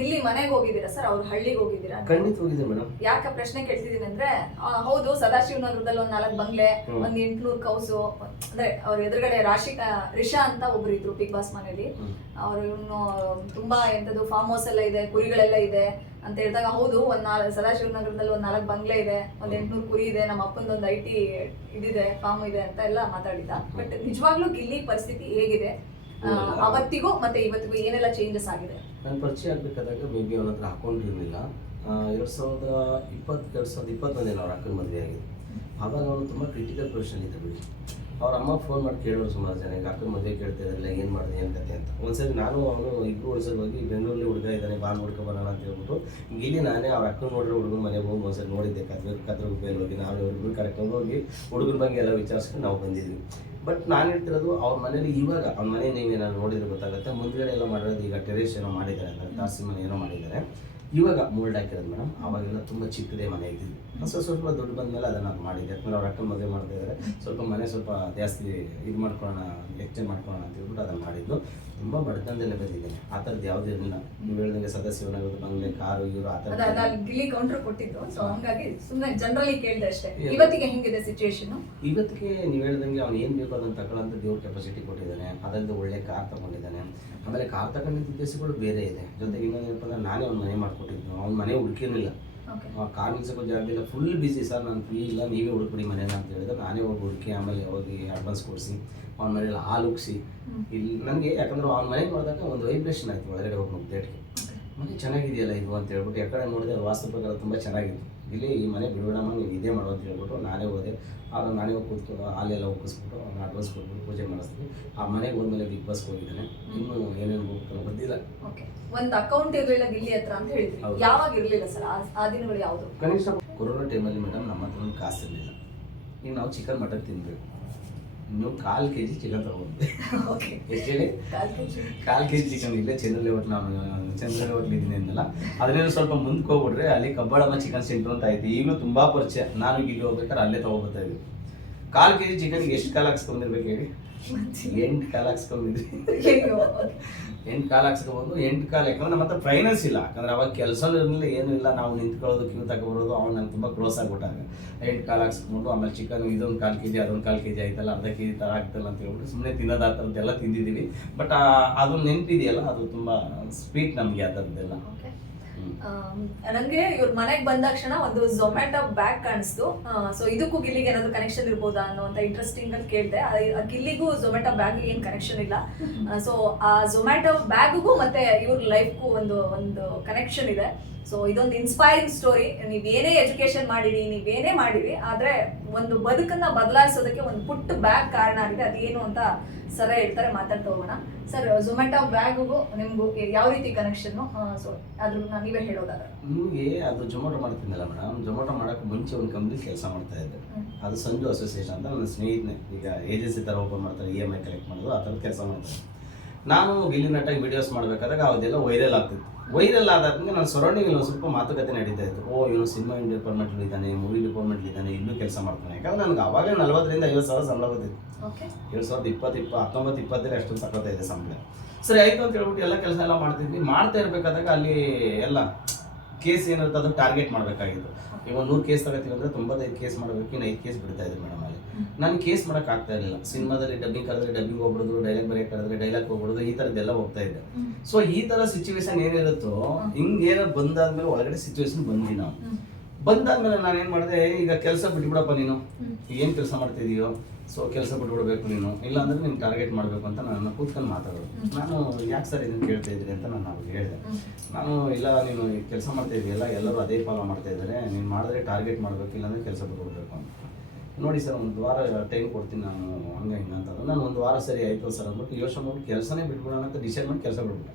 ಗಿಲ್ಲಿ ಮನೆಗೆ ಹೋಗಿದ್ದೀರಾ ಸರ್? ಅವ್ರ ಹಳ್ಳಿಗೆ ಹೋಗಿದ್ದೀರಾ? ಖಂಡಿತ ಹೋಗಿದ್ದೆ ಮೇಡಮ್. ಯಾಕೆ ಪ್ರಶ್ನೆ ಕೇಳ್ತಿದೀನಿ ಅಂದ್ರೆ, ಹೌದು ಸದಾಶಿವನಗರದಲ್ಲಿ ಒಂದ್ 4 ಬಂಗ್ಲೆ, ಒಂದ್ 800 ಕೌಸು, ಅಂದ್ರೆ ಅವ್ರ ಎದುರುಗಡೆ ರಿಷಾ ಅಂತ ಒಬ್ರು ಇದ್ರು ಬಿಗ್ ಬಾಸ್ ಮನೇಲಿ. ಅವ್ರು ಇನ್ನು ತುಂಬಾ ಎಂತದ್ದು ಫಾರ್ಮ್ ಹೌಸ್ ಎಲ್ಲ ಇದೆ, ಕುರಿಗಳೆಲ್ಲ ಇದೆ ಅಂತ ಹೇಳಿದಾಗ, ಹೌದು ಸದಾಶಿವನಗರದಲ್ಲಿ ಒಂದ್ 4 ಬಂಗ್ಲೆ ಇದೆ, ಒಂದ್ 800 ಕುರಿ ಇದೆ, ನಮ್ಮ ಅಪ್ಪಂದೊಂದು IT ಇದಿದೆ, ಫಾರ್ಮ್ ಇದೆ ಅಂತ ಎಲ್ಲ ಮಾತಾಡಿದ. ಬಟ್ ನಿಜವಾಗ್ಲೂ ಗಿಲ್ಲಿ ಪರಿಸ್ಥಿತಿ ಹೇಗಿದೆ ಅವತ್ತಿಗೂ ಮತ್ತೆ ಇವತ್ತಿಗೂ ಏನೆಲ್ಲ ಚೇಂಜಸ್ ಆಗಿದೆ? ನಾನು ಪರಿಚಯ ಆಗ್ಬೇಕಾದಾಗ ಮೇ ಬಿ ಅವನ ಹತ್ರ ಹಾಕೊಂಡಿರಲಿಲ್ಲ. 2021 ಅವ್ರ ಅಕ್ಕನ ಮದುವೆ ಆಗಿದೆ. ಆವಾಗ ಅವನು ತುಂಬ ಕ್ರಿಟಿಕಲ್ ಪೊಸಿಷನ್ ಇದ್ದ ಬಿಡಿ. ಅವ್ರ ಅಮ್ಮ ಫೋನ್ ಮಾಡಿ ಕೇಳೋರು ಸುಮಾರು ಜನ, ಈಗ ಅಕ್ಕನ ಮದುವೆ ಕೇಳ್ತಾ ಇದ್ರಲ್ಲ, ಏನು ಮಾಡಿದೆ ಏನು ಕತೆ ಅಂತ. ಒಂದ್ಸರಿ ನಾನು ಅವನು ಇಬ್ಬರು ಒಂದ್ಸರಿ ಹೋಗಿ ಬೆಂಗಳೂರಲ್ಲಿ ಹುಡುಗ ಇದ್ದಾನೆ, ಬಾ ನೋಡ್ಕೊ ಬರೋಣ ಅಂತ ಹೇಳ್ಬಿಟ್ಟು ಇಲ್ಲಿ ನಾನೇ ಅವ್ರ ಅಕ್ಕನ ನೋಡ್ರೆ ಹುಡುಗನ ಮನೆಗೆ ಹೋಗಿ ಒಂದ್ಸರಿ ನೋಡಿದ್ದೆ. ಕತ್ರಗುಪ್ಪೆಯಲ್ಲಿ ಹೋಗಿ ನಾವು ಇಬ್ಬರು ಕರ್ಕೊಂಡು ಹೋಗಿ ಹುಡುಗನ ಬಗ್ಗೆ ಎಲ್ಲ ವಿಚಾರಿಸ್ಕೊಂಡು ನಾವು ಬಂದಿದ್ವಿ. ಬಟ್ ನಾನು ಹೇಳ್ತಿರೋದು ಅವ್ರ ಮನೇಲಿ ಇವಾಗ ಅವ್ನ ಮನೆ ನೀವೇನಾದ್ರು ನೋಡಿದ್ರೆ ಗೊತ್ತಾಗುತ್ತೆ. ಮುಂದ್ಗಡೆ ಎಲ್ಲ ಮಾಡಿರೋದು ಈಗ ಟೆರೇಸ್ ಏನೋ ಮಾಡಿದ್ದಾರೆ, ಅಂದರೆ ತಾರಸಿ ಮನೆ ಏನೋ ಮಾಡಿದ್ದಾರೆ. ಇವಾಗ ಮೋಲ್ಡ್ ಹಾಕಿರೋದು ಮೇಡಮ್. ಅವಾಗೆಲ್ಲ ತುಂಬ ಚಿಕ್ಕದೇ ಮನೆ ಇದ್ದಿದ್ದು. ಸ್ವಲ್ಪ ದುಡ್ಡು ಬಂದಮೇಲೆ ಅದನ್ನು ಮಾಡಿದ್ದೆ. ಯಾಕಂದ್ರೆ ಅವ್ರ ಅಕ್ಕನ ಮದುವೆ ಮಾಡ್ತಾ ಇದ್ದಾರೆ, ಸ್ವಲ್ಪ ಮನೆ ಸ್ವಲ್ಪ ಜಾಸ್ತಿ ಇದು ಮಾಡ್ಕೊಳ್ಳೋಣ, ಎಕ್ಸ್ಚೇಂಜ್ ಮಾಡ್ಕೊಳ್ಳೋಣ ಅಂತ ಹೇಳ್ಬಿಟ್ಟು ಅದನ್ನು ಮಾಡಿದ್ದು. ತುಂಬ ಬಡತನದಲ್ಲೇ ಬಂದಿದ್ದೇನೆ. ಆ ಥರದ್ದು ಯಾವುದೂ ಇರಲಿಲ್ಲ. ನೀವು ಹೇಳಿದಂಗೆ ಸದಸ್ಯನಾಗೋದು ಬಂಗ್ಲೆ, ಕಾರು, ಇವರು ಆ ಥರ ಗಿಲ್ಲಿ ಕೌಂಟರ್ ಕೊಟ್ಟಿದ್ದು. ಸೊ ಹಂಗಾಗಿ ಸುಮ್ಮನೆ ಜನರಲಿ ಕೇಳಿದೆ ಅಷ್ಟೇ. ಇವತ್ತಿಗೆ ಹೆಂಗಿದೆ ಸಿಚುವೇಶನ್? ಇವತ್ತಿಗೆ ನೀವು ಹೇಳ್ದಂಗೆ ಅವ್ನು ಏನು ಬೇಕೋ ಅದನ್ನು ತಗೊಳ್ಳೋಂಥ ದೇವ್ರ ಕೆಪಾಸಿಟಿ ಕೊಟ್ಟಿದ್ದಾನೆ. ಅದಲ್ಲದೆ ಒಳ್ಳೆ ಕಾರ್ ತಗೊಂಡಿದ್ದಾನೆ. ಆಮೇಲೆ ಕಾರ್ ತಗೊಂಡಿದ್ದ ಉದ್ದೇಶಗಳು ಬೇರೆ ಇದೆ. ಜೊತೆಗೆ ಇನ್ನೊಂದೇನಪ್ಪ ಅಂದ್ರೆ ನಾನೇ ಅವ್ನ ಮನೆ ಮಾಡ್ಕೊಟ್ಟಿದ್ದು. ಅವ್ನ ಮನೆ ಹುಡುಕಿರಲಿಲ್ಲ. ಕಾರ್ ನಿಲ್ಸೋಕ್ಕೂ ಜಾಗದಿಲ್ಲ, ಫುಲ್ ಬಿಸಿ ಸರ್, ನಾನು ಫ್ರೀ ಇಲ್ಲ, ನೀವೇ ಹುಡುಕ್ಬಿಡಿ ಮನೇನ ಅಂತ ಹೇಳಿದ್ರೆ ನಾನೇ ಹೋಗಿ ಹುಡುಕಿ ಆಮೇಲೆ ಹೋಗಿ ಅಡ್ವಾನ್ಸ್ ಕೊಡಿಸಿ ಅವ್ನ ಮನೇಲಿ ಹಾಲು ಉಗಿಸಿ ಇಲ್ಲಿ ನನಗೆ. ಯಾಕಂದ್ರೆ ಅವ್ನ ಮನೆಗೆ ನೋಡಿದಾಗ ಒಂದು ವೈಬ್ರೇಷನ್ ಆಯಿತು ಒಳಗಡೆ ಹೋಗಿ ಮುಗ್ದೇಟ್ಗೆ. ಮನೆ ಚೆನ್ನಾಗಿದೆಯಲ್ಲ ಇದು ಅಂತ ಹೇಳ್ಬಿಟ್ಟು ಯಾಕಡೆ ನೋಡಿದೆ ವಾಸ್ತು ಪ್ರಕಾರ ತುಂಬ ಚೆನ್ನಾಗಿತ್ತು. ಇಲ್ಲಿ ಈ ಮನೆ ಬಿಡಬೇಡಮ್ಮ, ನೀವು ಇದೇ ಮಾಡೋ ಅಂತ ಹೇಳ್ಬಿಟ್ಟು ನಾನೇ ಹೋದೆ. ಆಗ ನಾನೇ ಹೋಗಿ ಕೂತ್ಕೊಂಡು ಹಾಲೆಲ್ಲ ಉಕ್ಕಿಸ್ಬಿಟ್ಟು ಅವ್ನ ಅಡ್ವಾನ್ಸ್ ಕೊಟ್ಬಿಟ್ಟು ಪೂಜೆ ಮಾಡಿಸ್ತೀವಿ. ಆ ಮನೆಗೆ ಹೋದ್ಮೇಲೆ ಬಿಗ್ ಬಾಸ್ಗೆ ಹೋಗಿದ್ದಾನೆ. ಇನ್ನೂ ಏನೇನು ಹೋಗ್ತಾನೆ ಗೊತ್ತಿಲ್ಲ. ಒಂದು ಅಕೌಂಟ್ ಇರಲಿಲ್ಲ ಗಿಲ್ಲಿ ಹತ್ರ ಅಂತ ಹೇಳಿದ್ವಿ. ಯಾವಾಗ ಇರಲಿಲ್ಲ ಸರ್ ಆ ದಿನಗಳು? ಯಾವುದು? ಕನಿಷ್ಠ ಕೊರೋನಾ ಟೈಮಲ್ಲಿ ಮೇಡಮ್ ನಮ್ಮ ಹತ್ರ ಕಾಸು ಇರಲಿಲ್ಲ. ಈಗ ನಾವು ಚಿಕನ್ ಮಟನ್ ತಿನ್ಬೇಕು, ನೀವು 1/4 kg ಚಿಕನ್ ತಗೊಂಡ್ರೆ ಎಷ್ಟು ಹೇಳಿ? 1/4 kg ಚಿಕನ್. ಇಲ್ಲೇ ಚಂದ್ರಲೆ ಹೋಟ್ಲ್ ಇದ್ದೀನಿ ಅಂದಲ್ಲ, ಅದನ್ನೇನು ಸ್ವಲ್ಪ ಮುಂದಕ್ಕೆ ಹೋಗ್ಬಿಟ್ರೆ ಅಲ್ಲಿ ಕಬ್ಬಾಳಮ್ಮ ಚಿಕನ್ ಸೆಂಟರ್ ಅಂತ ಐತಿ. ಈಗಲೂ ತುಂಬ ಪರಿಚಯ. ನಾನು ಇಲ್ಲಿ ಹೋಗ್ಬೇಕಾದ್ರೆ ಅಲ್ಲೇ ತೊಗೊಬರ್ತಾ ಇದ್ವಿ. 1/4 kg ಚಿಕನ್ಗೆ ಎಷ್ಟು ಕಾಲು ಹಾಕ್ಸ್ಕೊಂಡಿರ್ಬೇಕು ಹೇಳಿ? 8 ಕಾಲು ಹಾಕ್ಸ್ಕೊಂಡಿದ್ವಿ. 8 ಕಾಲು ಹಾಕ್ಸ್ಕೊಬೋದು. 8 ಕಾಲು ಯಾಕಂದ್ರೆ ನಮ್ಮ ಹತ್ರ ಫೈನಾನ್ಸ್ ಇಲ್ಲ. ಯಾಕಂದ್ರೆ ಅವಾಗ ಕೆಲಸ ಇರಲಿಲ್ಲ, ಏನೂ ಇಲ್ಲ. ನಾವು ನಿಂತ್ಕೊಳ್ಳೋದು, ಕ್ಯೂ ತಗೊಬರೋದು. ಅವ್ನು ನಂಗೆ ತುಂಬ ಕ್ಲೋಸ್ ಆಗಿಬಿಟ್ಟಾಗ 8 ಕಾಲು ಹಾಕ್ಸ್ಕೊಂಡು ಆಮೇಲೆ ಚಿಕನ್ ಇದೊಂದು 1/4 kg ಅದೊಂದು 1/4 kg ಆಯ್ತಲ್ಲ, ಅರ್ಧ kg ಥರ ಆಗ್ತಲ್ಲ ಅಂತ ಹೇಳ್ಬಿಟ್ಟು ಸುಮ್ಮನೆ ತಿನ್ನೋದು. ಆ ಥರದ್ದೆಲ್ಲ ತಿಂದಿದ್ದೀವಿ. ಬಟ್ ಅದು ನೆನಪಿದೆಯಲ್ಲ, ಅದು ತುಂಬ ಸ್ವೀಟ್ ನಮಗೆ ಆ ಥರದ್ದೆಲ್ಲ. ನನಗೆ ಇವ್ರ ಮನೆಗೆ ಬಂದ ತಕ್ಷಣ ಒಂದು ಝೊಮ್ಯಾಟೊ ಬ್ಯಾಗ್ ಕಾಣಿಸ್ತು. ಸೊ ಇದಕ್ಕೂ ಗಿಲ್ಲಿಗೆ ಏನಾದ್ರು ಕನೆಕ್ಷನ್ ಇರ್ಬೋದಾ ಅನ್ನೋಂಥ ಇಂಟ್ರೆಸ್ಟಿಂಗ್ ಅಂತ ಕೇಳಿದೆ. ಗಿಲ್ಲಿಗೂ ಝೊಮ್ಯಾಟೊ ಬ್ಯಾಗ್ ಏನು ಕನೆಕ್ಷನ್ ಇಲ್ಲ. ಸೊ ಆ ಝೊಮ್ಯಾಟೊ ಬ್ಯಾಗ್ಗೂ ಮತ್ತೆ ಇವ್ರ ಲೈಫ್ಗೂ ಒಂದು ಕನೆಕ್ಷನ್ ಇದೆ. ಸೊ ಇದೊಂದು ಇನ್ಸ್ಪೈರಿಂಗ್ ಸ್ಟೋರಿ. ನೀವೇನೇ ಎಜುಕೇಶನ್ ಮಾಡಿರಿ, ನೀವೇನೇ ಮಾಡಿರಿ, ಆದರೆ ಒಂದು ಬದುಕನ್ನ ಬದಲಾಯಿಸೋದಕ್ಕೆ ಒಂದು ಪುಟ್ಟ ಬ್ಯಾಗ್ ಕಾರಣ ಆಗಿದೆ. ಅದೇನು ಅಂತ ಸರ್ ಹೇಳ್ತಾರೆ, ಮಾತಾಡ್ತಾ ಹೋಗೋಣ. ಸರ್, ಝೊಮ್ಯಾಟೊ ಬ್ಯಾಗ್ಗೂ ನಿಮ್ಗೂ ಯಾವ ರೀತಿ ಕನೆಕ್ಷನ್ನು? ಸೊ ಅದ್ರ ನೀವೇ ಹೇಳೋದಾದ್ರೆ. ನಿಮಗೆ ಅದು ಜೊಮ್ಯಾಟೊ ಮಾಡ್ತೀನಲ್ಲ ಮೇಡಮ್, ಜೊಮ್ಯಾಟೊ ಮಾಡೋಕ್ಕೆ ಮುಂಚೆ ಒಂದು ಕಂಪ್ನಿ ಕೆಲಸ ಮಾಡ್ತಾ ಇದ್ದೆ. ಅದು ಸಂಜು ಅಸೋಸಿಯೇಷನ್ ಅಂತ ನನ್ನ ಸ್ನೇಹಿತನೇ. ಈಗ ಏಜೆನ್ಸಿ ಥರ ಓಪನ್ ಮಾಡ್ತಾರೆ, EMI ಕಲೆಕ್ಟ್ ಮಾಡೋದು, ಆ ಥರದ ಕೆಲಸ ಮಾಡ್ತಾರೆ. ನಾನು ಗಿಲ್ಲಿ ನಟಾಗಿ ವೀಡಿಯೋಸ್ ಮಾಡಬೇಕಾದಾಗ ಅದೆಲ್ಲ ವೈರಲ್ ಆಗ್ತಿತ್ತು. ವೈರಲ್ ಆದಾದ್ಮೇಲೆ ನನ್ನ ಸರೌಂಡಿಂಗ್ ಒಂದು ಸ್ವಲ್ಪ ಮಾತುಕತೆ ನಡೀತಾ ಇತ್ತು. ಇವನು ಸಿನಿಮಾ ಡಿಪಾರ್ಟ್ಮೆಂಟಲ್ಲಿ ಇದ್ದಾನೆ, ಮೂವಿ ಡಿಪಾರ್ಟ್ಮೆಂಟ್ಲಿ ಇದ್ದಾನೆ, ಇಲ್ಲೂ ಕೆಲಸ ಮಾಡ್ತಾನೆ. ಯಾಕಂದ್ರೆ ನನಗೆ ಅವಾಗಲೇ 40,000 ರಿಂದ 50,000 ಸಂಬಳ ಬಂದಿತ್ತು. 2019-20 ಅಷ್ಟೊಂದು ತಗೋತಾ ಸಂಬಳ. ಸರಿ ಆಯಿತು ಅಂತ ಹೇಳ್ಬಿಟ್ಟು ಎಲ್ಲ ಕೆಲಸ ಎಲ್ಲ ಮಾಡ್ತಿದ್ವಿ. ಮಾಡ್ತಾ ಇರಬೇಕಾದಾಗ ಅಲ್ಲಿ ಎಲ್ಲ ಕೇಸ್ ಏನಿರುತ್ತೆ ಅದು ಟಾರ್ಗೆಟ್ ಮಾಡಬೇಕಾಗಿತ್ತು. ಈಗ 100 ಕೇಸ್ ತಗೋತೀವಿ ಅಂದರೆ 95 ಕೇಸ್ ಮಾಡಬೇಕು, ಇನ್ನು 5 ಕೇಸ್ ಬಿಡ್ತಾ ಇದ್ರು ಮೇಡಮ್. ಅಲ್ಲಿ ನಾನು ಕೇಸ್ ಮಾಡೋಕೆ ಆಗ್ತಾ ಇರಲಿಲ್ಲ. ಸಿನಿಮಾದಲ್ಲಿ ಡಬ್ಬಿಂಗ್ ಕರೆದ್ರೆ ಡಬ್ಬಿಂಗ್ ಹೋಗ್ಬಿಡೋದು, ಡೈಲಾಗ್ ಬರೆಯೋಕೆ ಕರೆದ್ರೆ ಡೈಲಾಗ್ ಹೋಗ್ಬಿಡೋದು, ಈ ಥರದ್ದೆಲ್ಲ ಹೋಗ್ತಾ ಇದ್ದೆ. ಸೊ ಈ ಥರ ಸಿಚುವೇಶನ್ ಏನಿರುತ್ತೋ, ಹಿಂಗೆ ಏನೋ ಬಂದಾದ್ಮೇಲೆ ಒಳಗಡೆ ಸಿಚುವೇಶನ್ ಬಂದ್ವಿ ನಾವು. ಬಂದಾದ್ಮೇಲೆ ನಾನು ಏನು ಮಾಡಿದೆ, ಈಗ ಕೆಲಸ ಬಿಟ್ಬಿಡಪ್ಪ ನೀನು, ಏನು ಕೆಲಸ ಮಾಡ್ತಿದೀಯೋ, ಸೊ ಕೆಲಸ ಬಿಟ್ಬಿಡ್ಬೇಕು ನೀನು, ಇಲ್ಲಾಂದ್ರೆ ನೀನು ಟಾರ್ಗೆಟ್ ಮಾಡಬೇಕು ಅಂತ ನನ್ನ ಕೂತ್ಕೊಂಡು ಮಾತಾಡೋದು. ನಾನು ಯಾಕೆ ಸರ್ ಇದನ್ನು ಕೇಳ್ತಾ ಇದ್ರಿ ಅಂತ ನಾನು ಅವ್ರಿಗೆ ಹೇಳಿದೆ. ನಾನು ಇಲ್ಲ, ನೀನು ಕೆಲಸ ಮಾಡ್ತಾ ಇದೆಯಲ್ಲ, ಎಲ್ಲರೂ ಅದೇ ಫಾಲೋ ಮಾಡ್ತಾ ಇದ್ದಾರೆ, ನೀನು ಮಾಡಿದ್ರೆ ಟಾರ್ಗೆಟ್ ಮಾಡಬೇಕು, ಇಲ್ಲಾಂದರೆ ಕೆಲಸ ಬಿಟ್ಬಿಡ್ಬೇಕು ಅಂತ. ನೋಡಿ ಸರ್, 1 ವಾರ ಟೈಮ್ ಕೊಡ್ತೀನಿ ನಾನು, ಹಂಗೆ ಹಿಂಗೆ ಅಂತ. ನಾನು 1 ವಾರ ಸರಿ ಆಯಿತು ಸರ್ ಅಂದ್ಬಿಟ್ಟು ಯೋಚನೆ ಮಾಡಿ ಕೆಲಸನೇ ಬಿಟ್ಬಿಡೋಣ ಅಂತ ಡಿಸೈಡ್ ಮಾಡಿ ಕೆಲಸ ಬಿಟ್ಬಿಟ್ಟೆ.